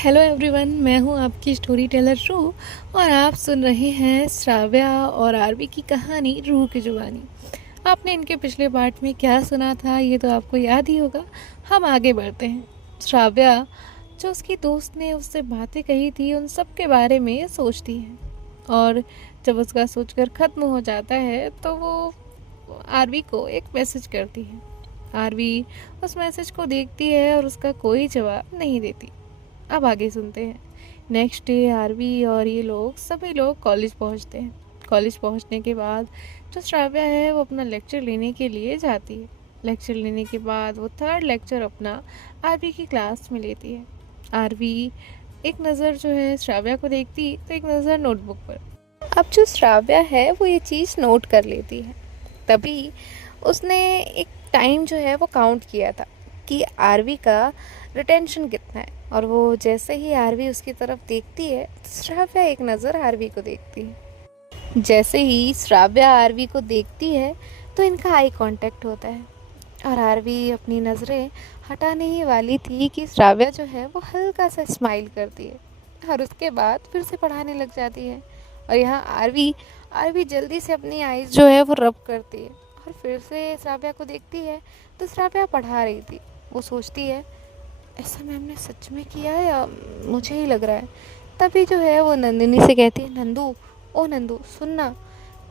Hello everyone, मैं हूँ आपकी स्टोरी टेलर रूह और आप सुन रहे हैं श्राव्या और आरवी की कहानी रूह की जुबानी। आपने इनके पिछले पार्ट में क्या सुना था ये तो आपको याद ही होगा। हम आगे बढ़ते हैं। श्राव्या जो उसकी दोस्त ने उससे बातें कही थी उन सब के बारे में सोचती है और जब उसका सोचकर ख़त्म हो जाता है तो वो आरवी को एक मैसेज करती है। आरवी उस मैसेज को देखती है और उसका कोई जवाब नहीं देती। अब आगे सुनते हैं। नेक्स्ट डे आरवी और ये लोग सभी लोग कॉलेज पहुंचते हैं। कॉलेज पहुंचने के बाद जो श्राव्या है वो अपना लेक्चर लेने के लिए जाती है। लेक्चर लेने के बाद वो थर्ड लेक्चर अपना आरवी की क्लास में लेती है। आरवी एक नज़र जो है श्राव्या को देखती तो एक नज़र नोटबुक पर। अब जो श्राव्या है वो ये चीज़ नोट कर लेती है। तभी उसने एक टाइम जो है वो काउंट किया था कि आरवी का रिटेंशन कितना है और वो जैसे ही आरवी उसकी तरफ देखती है तो श्राव्या एक नज़र आरवी को देखती है। जैसे ही श्राव्या आरवी को देखती है तो इनका आई कांटेक्ट होता है और आरवी अपनी नज़रें हटाने ही वाली थी कि श्राव्या जो है वो हल्का सा स्माइल करती है और उसके बाद फिर से पढ़ाने लग जाती है। और यहाँ आरवी आरवी जल्दी से अपनी आईज जो है वो रब करती है और फिर से श्राव्या को देखती है तो श्राव्या पढ़ा रही थी। वो सोचती है ऐसा मैम ने सच में किया है या मुझे ही लग रहा है। तभी जो है वो नंदिनी से कहती है, नंदू ओ नंदू सुनना।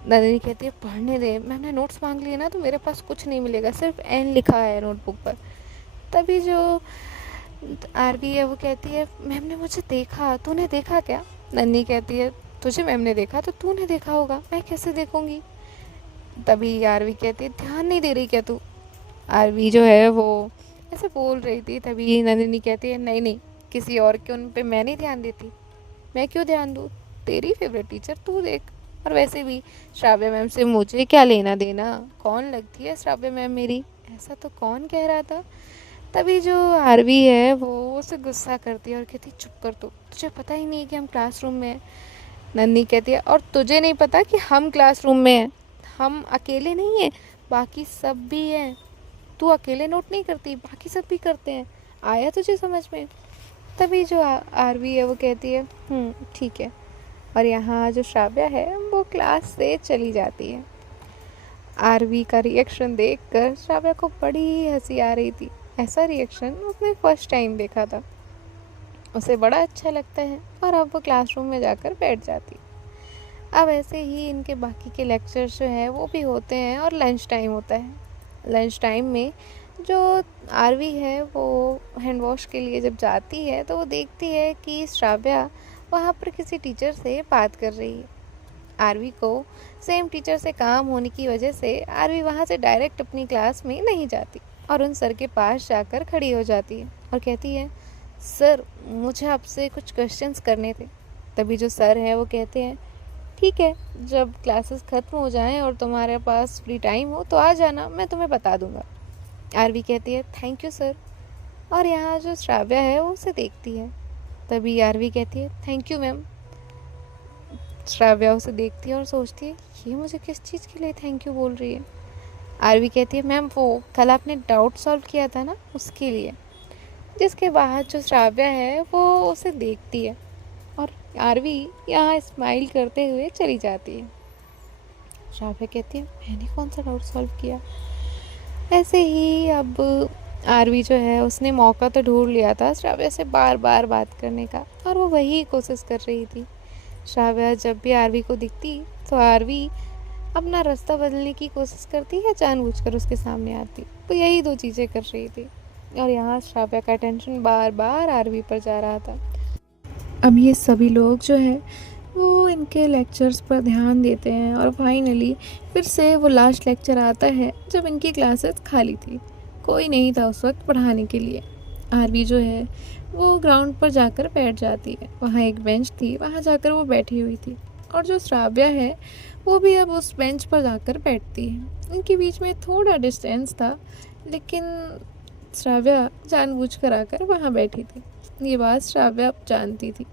नंदिनी कहती है पढ़ने दे, मैम ने नोट्स मांग लिए ना तो मेरे पास कुछ नहीं मिलेगा, सिर्फ एन लिखा है नोटबुक पर। तभी जो आरवी है वो कहती है मैम ने मुझे देखा, तूने देखा क्या? नंदिनी कहती है तुझे मैम ने देखा तो तूने देखा होगा, मैं कैसे देखूंगी। तभी आरवी कहती है ध्यान नहीं दे रही क्या तू? आरवी जो है वो ऐसे बोल रही थी। तभी नंदिनी कहती है नहीं नहीं, किसी और के उन पे मैं नहीं ध्यान देती, मैं क्यों ध्यान दूँ, तेरी फेवरेट टीचर तू देख। और वैसे भी श्राव्या मैम से मुझे क्या लेना देना, कौन लगती है श्राव्या मैम मेरी, ऐसा तो कौन कह रहा था। तभी जो आरवी है वो उसे गुस्सा करती है और कहती है चुप कर तू, तुझे पता ही नहीं है कि हम क्लासरूम में हैं। नन्ही कहती है और तुझे नहीं पता कि हम क्लासरूम में हैं, हम अकेले नहीं हैं, बाकी सब भी हैं, तू अकेले नोट नहीं करती, बाकी सब भी करते हैं, आया तुझे समझ में? तभी जो आरवी है वो कहती है ठीक है। और यहाँ जो श्राव्या है वो क्लास से चली जाती है। आरवी का रिएक्शन देखकर श्राव्या को बड़ी हंसी आ रही थी। ऐसा रिएक्शन उसने फर्स्ट टाइम देखा था, उसे बड़ा अच्छा लगता है और अब वो क्लासरूम में जाकर बैठ जाती है। अब ऐसे ही इनके बाकी के लेक्चर्स जो है वो भी होते हैं और लंच टाइम होता है। लंच टाइम में जो आरवी है वो हैंड वॉश के लिए जब जाती है तो वो देखती है कि श्राव्या वहाँ पर किसी टीचर से बात कर रही है। आरवी को सेम टीचर से काम होने की वजह से आरवी वहाँ से डायरेक्ट अपनी क्लास में नहीं जाती और उन सर के पास जाकर खड़ी हो जाती है और कहती है सर मुझे आपसे कुछ क्वेश्चंस करने थे। तभी जो सर है वो कहते हैं ठीक है, जब क्लासेस ख़त्म हो जाएं और तुम्हारे पास फ्री टाइम हो तो आ जाना, मैं तुम्हें बता दूंगा। आरवी कहती है थैंक यू सर। और यहाँ जो श्राव्या है वो उसे देखती है। तभी आरवी कहती है थैंक यू मैम। श्राव्या उसे देखती है और सोचती है ये मुझे किस चीज़ के लिए थैंक यू बोल रही है। आरवी कहती है मैम वो कल आपने डाउट सॉल्व किया था ना उसके लिए। जिसके बाद जो श्राव्या है वो उसे देखती है और आरवी यहाँ स्माइल करते हुए चली जाती है। श्राव्या कहती है मैंने कौन सा डाउट सॉल्व किया। ऐसे ही अब आरवी जो है उसने मौका तो ढूंढ लिया था श्राव्या से बार बार बात करने का और वो वही कोशिश कर रही थी। श्राव्या जब भी आरवी को दिखती तो आरवी अपना रास्ता बदलने की कोशिश करती या जानबूझकर उसके सामने आती, तो यही दो चीज़ें कर रही थी। और यहाँ श्राव्या का अटेंशन बार बार आरवी पर जा रहा था। अब ये सभी लोग जो है वो इनके लेक्चर्स पर ध्यान देते हैं और फाइनली फिर से वो लास्ट लेक्चर आता है जब इनकी क्लासेस खाली थी, कोई नहीं था उस वक्त पढ़ाने के लिए। आरवी जो है वो ग्राउंड पर जाकर बैठ जाती है। वहाँ एक बेंच थी, वहाँ जाकर वो बैठी हुई थी और जो श्राव्या है वो भी अब उस बेंच पर जाकर बैठती है। इनके बीच में थोड़ा डिस्टेंस था लेकिन श्राव्या जानबूझकर आकर वहाँ बैठी थी। ये बात श्राव्या अब जानती थी।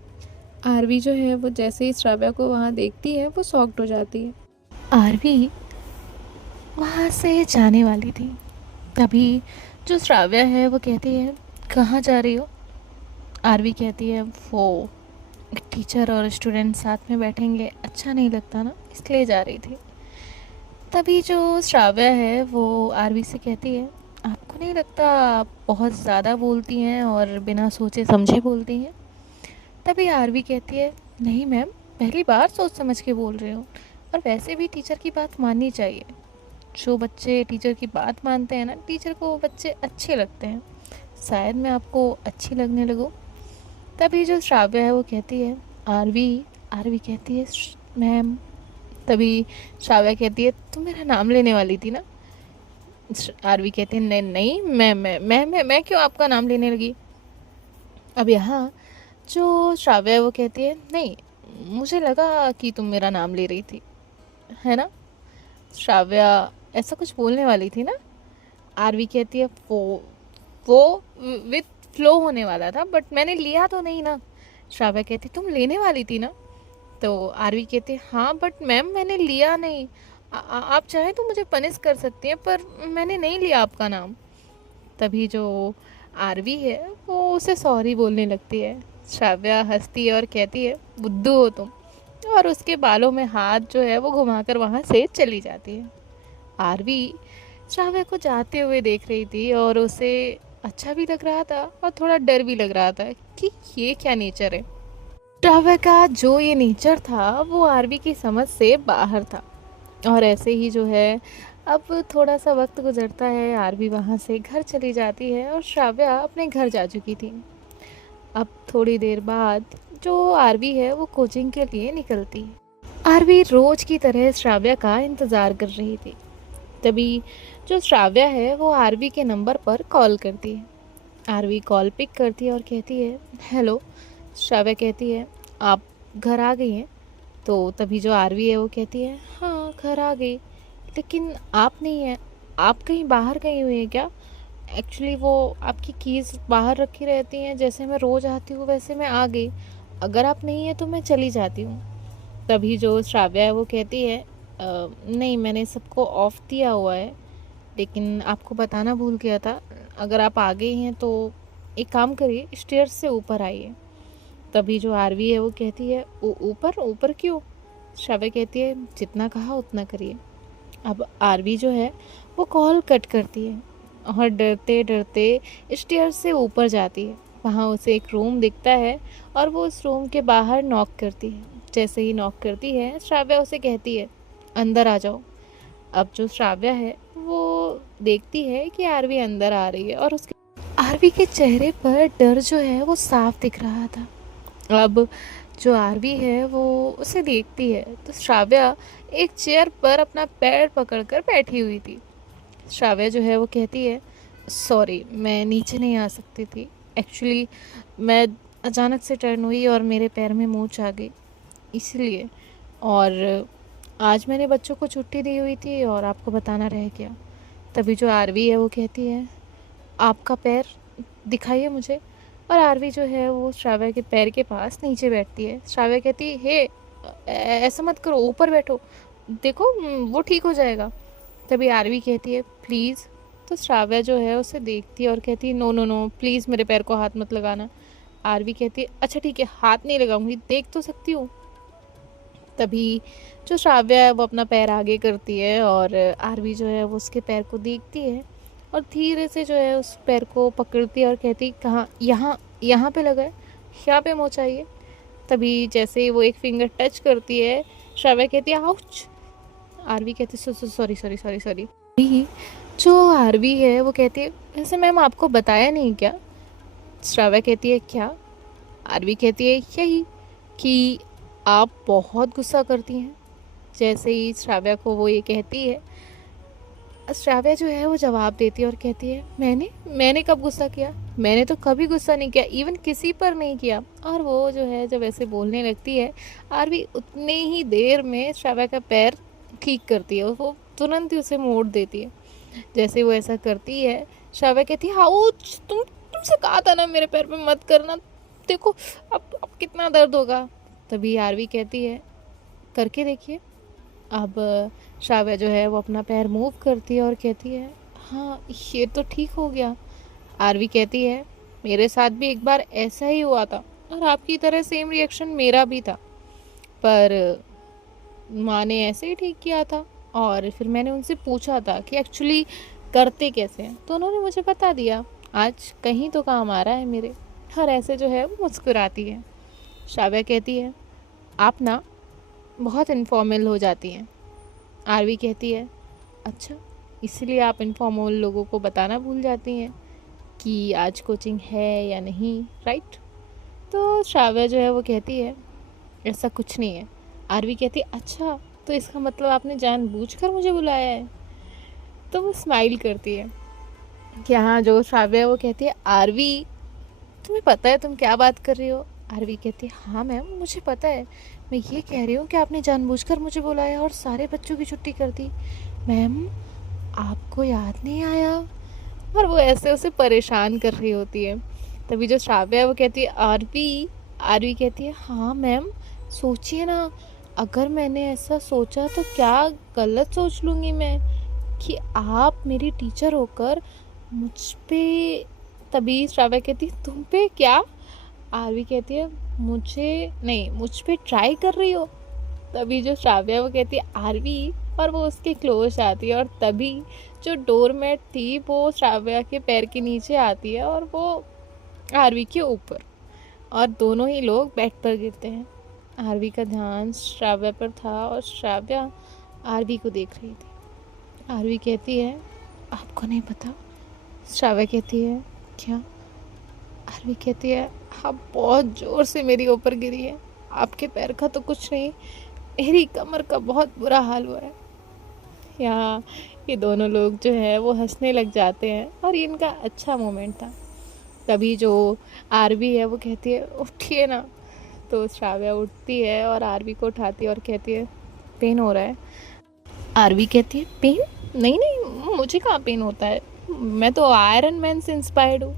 आरवी जो है वो जैसे ही श्राव्या को वहाँ देखती है वो शॉक्ड हो जाती है। आरवी वहाँ से जाने वाली थी। तभी जो श्राव्या है वो कहती है कहाँ जा रही हो? आरवी कहती है वो टीचर और स्टूडेंट साथ में बैठेंगे अच्छा नहीं लगता ना, इसलिए जा रही थी। तभी जो श्राव्या है वो आरवी से कहती है आपको नहीं लगता आप बहुत ज़्यादा बोलती हैं और बिना सोचे समझे बोलती हैं। तभी आरवी कहती है नहीं मैम, पहली बार सोच समझ के बोल रही हूँ, और वैसे भी टीचर की बात माननी चाहिए। जो बच्चे टीचर की बात मानते हैं ना, टीचर को वो बच्चे अच्छे लगते हैं। शायद मैं आपको अच्छी लगने लगूँ। तभी जो श्राव्या है वो कहती है आरवी। आरवी कहती है मैम। तभी श्राव्या कहती है तुम मेरा नाम लेने वाली थी ना। आरवी कहती है नहीं नहीं, मैं क्यों आपका नाम लेने लगी। अब यहाँ जो श्राव्या है वो कहती है नहीं, मुझे लगा कि तुम मेरा नाम ले रही थी, है ना। श्राव्या ऐसा कुछ बोलने वाली थी ना। आरवी कहती है वो विथ फ्लो होने वाला था, बट मैंने लिया तो नहीं ना। श्राव्या कहती तुम लेने वाली थी ना। तो आरवी कहती है हाँ बट मैम मैंने लिया नहीं। आप चाहे तो मुझे पनिश कर सकती हैं, पर मैंने नहीं लिया आपका नाम। तभी जो आरवी है वो उसे सॉरी बोलने लगती है। श्राव्या हंसती है और कहती है बुद्धू हो तुम, और उसके बालों में हाथ जो है वो घुमाकर वहाँ से चली जाती है। आरवी श्राव्या को जाते हुए देख रही थी और उसे अच्छा भी लग रहा था और थोड़ा डर भी लग रहा था कि ये क्या नेचर है। श्राव्या का जो ये नेचर था वो आरवी की समझ से बाहर था। और ऐसे ही जो है अब थोड़ा सा वक्त गुजरता है, आरवी वहाँ से घर चली जाती है और श्राव्या अपने घर जा चुकी थी। अब थोड़ी देर बाद जो आरवी है वो कोचिंग के लिए निकलती है। आरवी रोज की तरह श्राव्या का इंतज़ार कर रही थी। तभी जो श्राव्या है वो आरवी के नंबर पर कॉल करती है। आरवी कॉल पिक करती है और कहती है हेलो। श्राव्या कहती है आप घर आ गई हैं। तो तभी जो आरवी है वो कहती है हाँ घर आ गई, लेकिन आप नहीं हैं, आप कहीं बाहर गई हुई हैं क्या। एक्चुअली वो आपकी कीज़ बाहर रखी रहती हैं, जैसे मैं रोज़ आती हूँ वैसे मैं आ गई, अगर आप नहीं हैं तो मैं चली जाती हूँ। तभी जो श्राव्या है वो कहती है नहीं मैंने सबको ऑफ दिया हुआ है, लेकिन आपको बताना भूल गया था, अगर आप आ गई हैं तो एक काम करिए स्टेयर्स से ऊपर आइए। तभी जो आरवी है वो कहती है ऊपर ऊपर क्यों। श्राव्या कहती है जितना कहा उतना करिए। अब आरवी जो है वो कॉल कट करती है और डरते डरते स्टेयर से ऊपर जाती है। वहाँ उसे एक रूम दिखता है और वो उस रूम के बाहर नॉक करती है। जैसे ही नॉक करती है श्राव्या उसे कहती है अंदर आ जाओ। अब जो श्राव्या है वो देखती है कि आरवी अंदर आ रही है और उसके आरवी के चेहरे पर डर जो है वो साफ दिख रहा था। अब जो आरवी है वो उसे देखती है तो श्राव्या एक चेयर पर अपना पैर पकड़कर बैठी हुई थी। श्राव्या जो है वो कहती है सॉरी मैं नीचे नहीं आ सकती थी, एक्चुअली मैं अचानक से टर्न हुई और मेरे पैर में मोच आ गई इसलिए, और आज मैंने बच्चों को छुट्टी दी हुई थी और आपको बताना रह गया। तभी जो आरवी है वो कहती है आपका पैर दिखाइए मुझे, और आरवी जो है वो श्राव्या के पैर के पास नीचे बैठती है। श्राव्या कहती है हे ऐसा मत करो, ऊपर बैठो, देखो वो ठीक हो जाएगा। तभी आरवी कहती है प्लीज़। तो श्राव्या जो है उसे देखती है और कहती है नो नो नो प्लीज़ मेरे पैर को हाथ मत लगाना। आरवी कहती है अच्छा ठीक है हाथ नहीं लगाऊंगी, देख तो सकती हूँ। तभी जो श्राव्या है वो अपना पैर आगे करती है और आरवी जो है वो उसके पैर को देखती है और धीरे से जो है उस पैर को पकड़ती है और कहती कहाँ, यहाँ यहाँ पे लगा है, यहाँ पे मोच आई है। तभी जैसे ही वो एक फिंगर टच करती है श्राव्या कहती है आउच। आरवी कहती है सॉरी सॉरी सॉरी सॉरी। जो आरवी है वो कहती है वैसे मैम आपको बताया नहीं क्या। श्राव्या कहती है क्या। आरवी कहती है यही कि आप बहुत गुस्सा करती हैं। जैसे ही श्राव्या को वो ये कहती है श्राव्या जो है वो जवाब देती है और कहती है मैंने कब गुस्सा किया, मैंने तो कभी गुस्सा नहीं किया, इवन किसी पर नहीं किया। और वो जो है जब ऐसे बोलने लगती है आरवी उतने ही देर में श्राव्या का पैर ठीक करती है, वो तुरंत ही उसे मोड़ देती है। जैसे वो ऐसा करती है श्राव्या कहती है आउच, तुमसे कहा था ना मेरे पैर पे मत करना, देखो अब कितना दर्द होगा। तभी आरवी कहती है करके देखिए। अब श्राव्या जो है वो अपना पैर मूव करती है और कहती है हाँ ये तो ठीक हो गया। आरवी कहती है मेरे साथ भी एक बार ऐसा ही हुआ था और आपकी तरह सेम रिएक्शन मेरा भी था, पर माँ ने ऐसे ही ठीक किया था। और फिर मैंने उनसे पूछा था कि एक्चुअली करते कैसे हैं, तो उन्होंने मुझे बता दिया। आज कहीं तो काम आ रहा है मेरे। और ऐसे जो है वो मुस्कुराती है। श्राव्या कहती है, आप ना बहुत इनफॉर्मल हो जाती हैं। आरवी कहती है, अच्छा, इसलिए आप इनफॉर्मल लोगों को बताना भूल जाती हैं कि आज कोचिंग है या नहीं, राइट? तो श्राव्या जो है वो कहती है, ऐसा कुछ नहीं है। आरवी कहती है, अच्छा, तो इसका मतलब आपने जानबूझकर मुझे बुलाया है? तो वो स्माइल करती है कि हाँ, जो श्राव्या है वो कहती है, आरवी, तुम्हें पता है तुम क्या बात कर रही हो? आरवी कहती है, हाँ मैम, मुझे पता है। मैं ये कह रही हूँ कि आपने जानबूझकर मुझे बुलाया और सारे बच्चों की छुट्टी कर दी। मैम, आपको याद नहीं आया? और वो ऐसे उसे परेशान कर रही होती है। तभी जो श्राव्या है वो कहती है, आरवी। आरवी कहती है, हाँ मैम, सोचिए ना, अगर मैंने ऐसा सोचा तो क्या गलत सोच लूँगी मैं कि आप मेरी टीचर होकर मुझ पे। तभी श्राव्या कहती है, तुम पे क्या? आरवी कहती है, मुझे नहीं, मुझ पे ट्राई कर रही हो? तभी जो श्राव्या वो कहती है, आरवी, और वो उसके क्लोज आती है। और तभी जो डोरमेट थी वो श्राव्या के पैर के नीचे आती है और वो आरवी के ऊपर, और दोनों ही लोग बेड पर गिरते हैं। आरवी का ध्यान श्राव्या पर था और श्राव्या आरवी को देख रही थी। आरवी कहती है, आपको नहीं पता? श्राव्या कहती है, क्या? आरवी कहती है, आप बहुत ज़ोर से मेरी ऊपर गिरी है। आपके पैर का तो कुछ नहीं, मेरी कमर का बहुत बुरा हाल हुआ है। यहाँ ये दोनों लोग जो है वो हंसने लग जाते हैं और ये इनका अच्छा मोमेंट था। तभी जो आरवी है वो कहती है, उठिए ना। तो श्राव्या उठती है और आरवी को उठाती है और कहती है, पेन हो रहा है? आरवी कहती है, पेन? नहीं नहीं, मुझे कहाँ पेन होता है, मैं तो आयरन मैन से इंस्पायर्ड हूँ।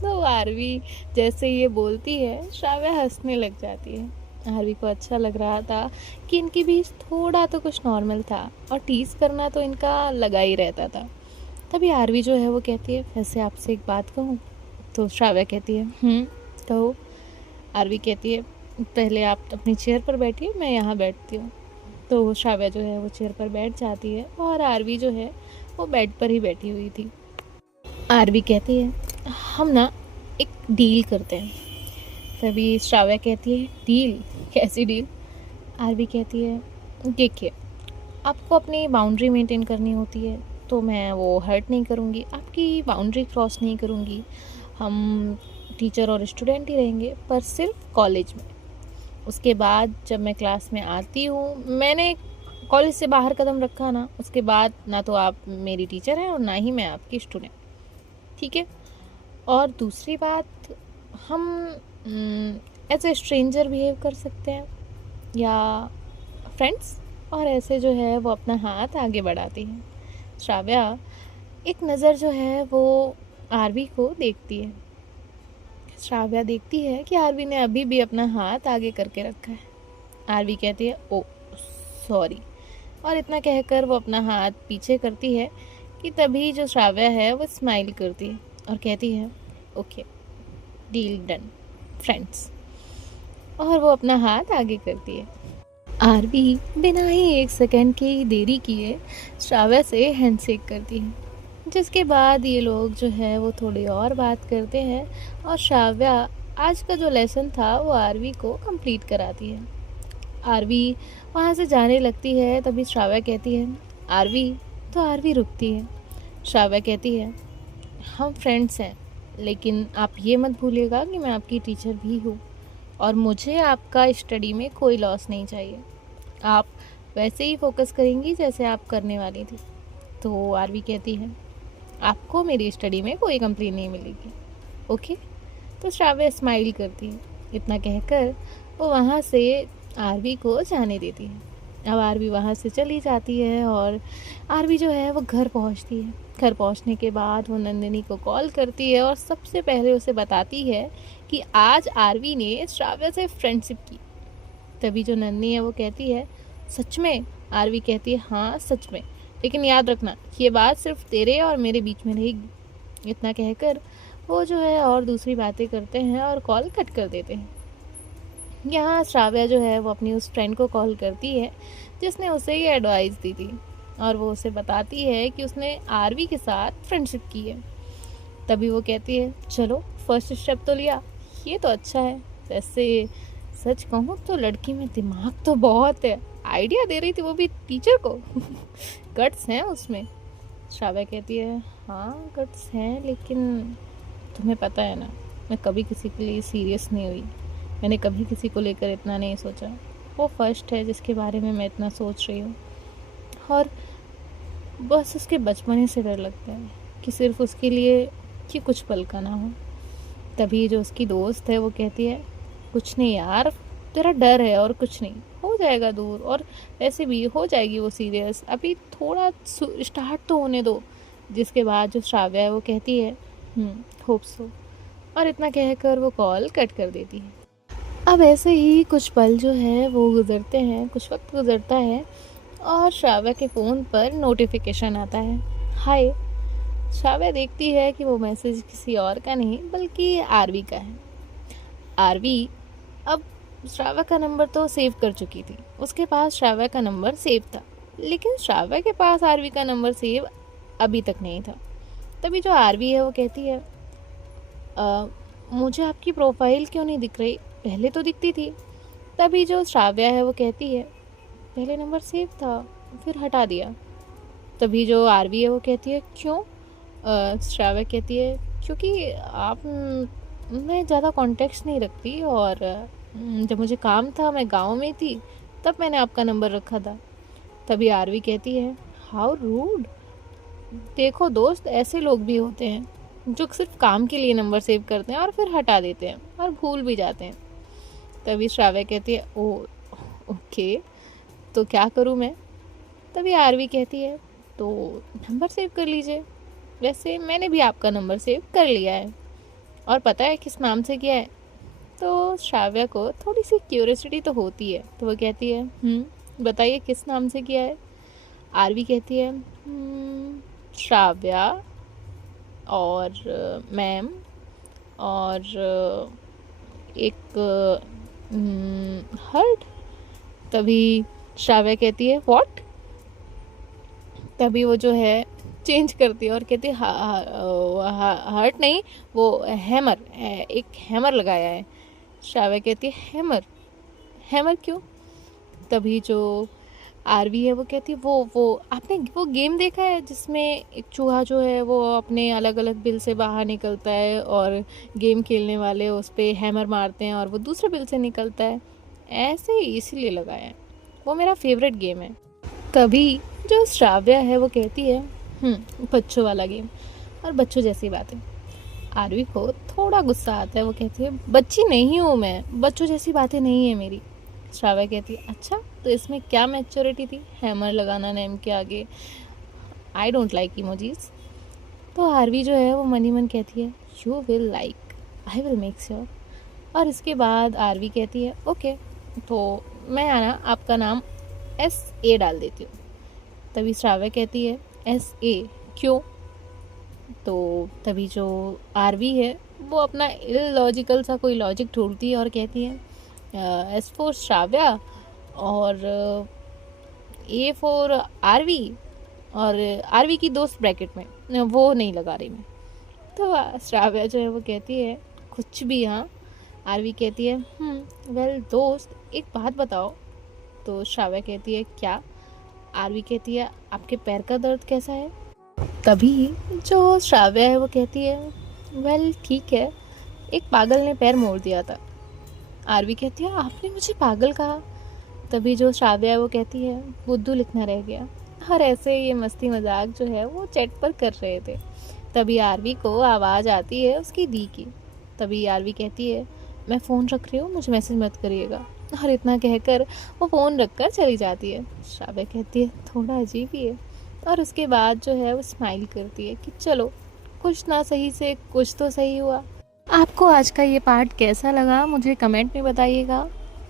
तो आरवी जैसे ये बोलती है, श्राव्या हंसने लग जाती है। आरवी को अच्छा लग रहा था कि इनके बीच थोड़ा तो कुछ नॉर्मल था और टीज करना तो इनका लगा ही रहता था। तभी आरवी जो है वो कहती है, वैसे आपसे एक बात कहूँ? तो श्राव्या कहती है, कहो। आरवी कहती है, पहले आप अपनी चेयर पर बैठिए, मैं यहाँ बैठती हूँ। तो श्राव्या जो है वो चेयर पर बैठ जाती है और आरवी जो है वो बेड पर ही बैठी हुई थी। आरवी कहती है, हम ना एक डील करते हैं। तभी श्राव्या कहती है, डील? कैसी डील? आरवी कहती है, देखिए, आपको अपनी बाउंड्री मेंटेन करनी होती है तो मैं वो हर्ट नहीं करूँगी, आपकी बाउंड्री क्रॉस नहीं करूँगी। हम टीचर और स्टूडेंट ही रहेंगे, पर सिर्फ कॉलेज में। उसके बाद जब मैं क्लास में आती हूँ, मैंने कॉलेज से बाहर कदम रखा ना, उसके बाद ना तो आप मेरी टीचर हैं और ना ही मैं आपकी स्टूडेंट, ठीक है? और दूसरी बात, हम एज ए स्ट्रेंजर बिहेव कर सकते हैं या फ्रेंड्स। और ऐसे जो है वो अपना हाथ आगे बढ़ाती है। श्राव्या एक नज़र जो है वो आरवी को देखती है। श्राव्या देखती है कि आरवी ने अभी भी अपना हाथ आगे करके रखा है। आरवी कहती है, ओ सॉरी, और इतना कहकर वो अपना हाथ पीछे करती है कि तभी जो श्राव्या है वो स्माइल करती है और कहती है, ओके, डील डन, फ्रेंड्स। और वो अपना हाथ आगे करती है। आरवी बिना ही एक सेकंड की देरी किए श्राव्या से हैंडशेक करती है, जिसके बाद ये लोग जो है वो थोड़ी और बात करते हैं और श्राव्या आज का जो लेसन था वो आरवी को कंप्लीट कराती है। आरवी वहाँ से जाने लगती है। तभी श्राव्या कहती है, आरवी। तो आरवी रुकती है। श्राव्या कहती है, हम फ्रेंड्स हैं, लेकिन आप ये मत भूलिएगा कि मैं आपकी टीचर भी हूँ और मुझे आपका स्टडी में कोई लॉस नहीं चाहिए। आप वैसे ही फोकस करेंगी जैसे आप करने वाली थी। तो आरवी कहती है, आपको मेरी स्टडी में कोई कंप्लेन नहीं मिलेगी, ओके? तो श्राव्या स्माइल करती है। इतना कहकर वो वहाँ से आरवी को जाने देती है। अब आरवी वहाँ से चली जाती है और आरवी जो है वो घर पहुँचती है। घर पहुँचने के बाद वो नंदिनी को कॉल करती है और सबसे पहले उसे बताती है कि आज आरवी ने श्राव्या से फ्रेंडशिप की। तभी जो नंदिनी है वो कहती है, सच में? आरवी कहती है, हाँ सच में, लेकिन याद रखना ये बात सिर्फ तेरे और मेरे बीच में रहेगी। इतना कहकर वो जो है और दूसरी बातें करते हैं और कॉल कट कर देते हैं। यहाँ श्राव्या जो है वो अपनी उस फ्रेंड को कॉल करती है जिसने उसे ये एडवाइस दी थी, और वो उसे बताती है कि उसने आरवी के साथ फ्रेंडशिप की है। तभी वो कहती है चलो फर्स्ट स्टेप तो लिया, ये तो अच्छा है। वैसे सच कहूँ तो लड़की में दिमाग तो बहुत है, आइडिया दे रही थी वो भी टीचर को। गट्स हैं उसमें। श्राव्या कहती है हाँ गट्स हैं, लेकिन तुम्हें पता है ना, मैं कभी किसी के लिए सीरियस नहीं हुई, मैंने कभी किसी को लेकर इतना नहीं सोचा। वो फर्स्ट है जिसके बारे में मैं इतना सोच रही हूँ, और बस उसके बचपने से डर लगता है कि सिर्फ उसके लिए कि कुछ पल का ना हो। तभी जो उसकी दोस्त है वो कहती है कुछ नहीं यार, तेरा डर है और कुछ नहीं, हो जाएगा दूर, और वैसे भी हो जाएगी वो सीरियस, अभी थोड़ा स्टार्ट तो होने दो। जिसके बाद जो श्राव्या है वो कहती है होप सो, और इतना कहकर वो कॉल कट कर देती है। अब ऐसे ही कुछ पल जो है वो गुजरते हैं, कुछ वक्त गुजरता है, और श्राव्या के फ़ोन पर नोटिफिकेशन आता है, हाय। श्राव्या देखती है कि वो मैसेज किसी और का नहीं बल्कि आरवी का है। आरवी अब श्राव्या का नंबर तो सेव कर चुकी थी, उसके पास श्राव्या का नंबर सेव था, लेकिन श्राव्या के पास आरवी का नंबर सेव अभी तक नहीं था। तभी जो आरवी है वो कहती है मुझे आपकी प्रोफाइल क्यों नहीं दिख रही, पहले तो दिखती थी। तभी जो श्राव्या है वो कहती है पहले नंबर सेव था फिर हटा दिया। तभी जो आरवी है वो कहती है क्यों? श्राव्या कहती है क्योंकि आप मैं ज़्यादा कॉन्टेक्ट्स नहीं रखती, और जब मुझे काम था मैं गांव में थी तब मैंने आपका नंबर रखा था। तभी आरवी कहती है हाउ रूड, देखो दोस्त ऐसे लोग भी होते हैं जो सिर्फ काम के लिए नंबर सेव करते हैं और फिर हटा देते हैं और भूल भी जाते हैं। तभी श्राव्या कहती है ओ ओके, तो क्या करूँ मैं? तभी आरवी कहती है तो नंबर सेव कर लीजिए, वैसे मैंने भी आपका नंबर सेव कर लिया है, और पता है किस नाम से किया है? तो श्राव्या को थोड़ी सी क्यूरियोसिटी तो होती है, तो वो कहती है बताइए किस नाम से किया है? आरवी कहती है श्राव्या और मैम और एक हर्ट। तभी श्राव्या कहती है व्हाट? तभी वो जो है चेंज करती है और कहती है हर्ट नहीं, वो हैमर, एक हैमर लगाया है। श्राव्या कहती है हैमर? हैमर क्यों? तभी जो आरवी है वो कहती है वो आपने वो गेम देखा है जिसमें एक चूहा जो है वो अपने अलग अलग बिल से बाहर निकलता है और गेम खेलने वाले उस पर हैमर मारते हैं और वो दूसरे बिल से निकलता है, ऐसे ही इसीलिए लगाया है, वो मेरा फेवरेट गेम है। तभी जो श्राव्या है वो कहती है बच्चों वाला गेम और बच्चों जैसी बातें। आरवी को थोड़ा गुस्सा आता है, वो कहती है बच्ची नहीं हूँ मैं, बच्चों जैसी बातें नहीं है मेरी। श्राव्या कहती है अच्छा, तो इसमें क्या मैच्योरिटी थी, हैमर लगाना नेम के आगे? I don't like emojis. तो आरवी जो है वो मन ही मन कहती है you will like, I will make sure. और इसके बाद आरवी कहती है ओके, तो मैं आना आपका नाम SA डाल देती हूँ। तभी श्राव्या कहती है SA क्यों? तो तभी जो आरवी है वो अपना इलॉजिकल सा कोई लॉजिक ढूंढती है और कहती है S फॉर श्राव्या और A फॉर आरवी, और आरवी की दोस्त ब्रैकेट में वो नहीं लगा रही मैं। तो श्राव्या जो है वो कहती है कुछ भी। हाँ, आरवी कहती है वेल दोस्त एक बात बताओ। तो श्राव्या कहती है क्या? आरवी कहती है आपके पैर का दर्द कैसा है? तभी जो श्राव्या है वो कहती है वेल ठीक है, एक पागल ने पैर मोड़ दिया था। आरवी कहती है आपने मुझे पागल कहा? तभी जो श्राव्या है वो कहती है बुद्धू लिखना रह गया। और ऐसे ये मस्ती मजाक जो है वो चैट पर कर रहे थे। तभी आरवी को आवाज़ आती है उसकी दी की। तभी आरवी कहती है मैं फ़ोन रख रही हूँ, मुझे मैसेज मत करिएगा। और इतना कहकर वो फ़ोन रख कर चली जाती है। श्राव्या कहती है थोड़ा अजीब ही है, और उसके बाद जो है वो स्माइल करती है कि चलो कुछ ना सही से कुछ तो सही हुआ। आपको आज का ये पार्ट कैसा लगा मुझे कमेंट में बताइएगा,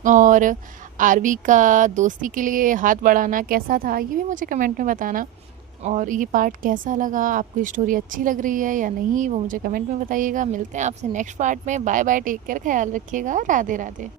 और आरवी का दोस्ती के लिए हाथ बढ़ाना कैसा था ये भी मुझे कमेंट में बताना। और ये पार्ट कैसा लगा, आपको स्टोरी अच्छी लग रही है या नहीं, वो मुझे कमेंट में बताइएगा। मिलते हैं आपसे नेक्स्ट पार्ट में। बाय बाय, टेक केयर, ख्याल रखिएगा, राधे राधे।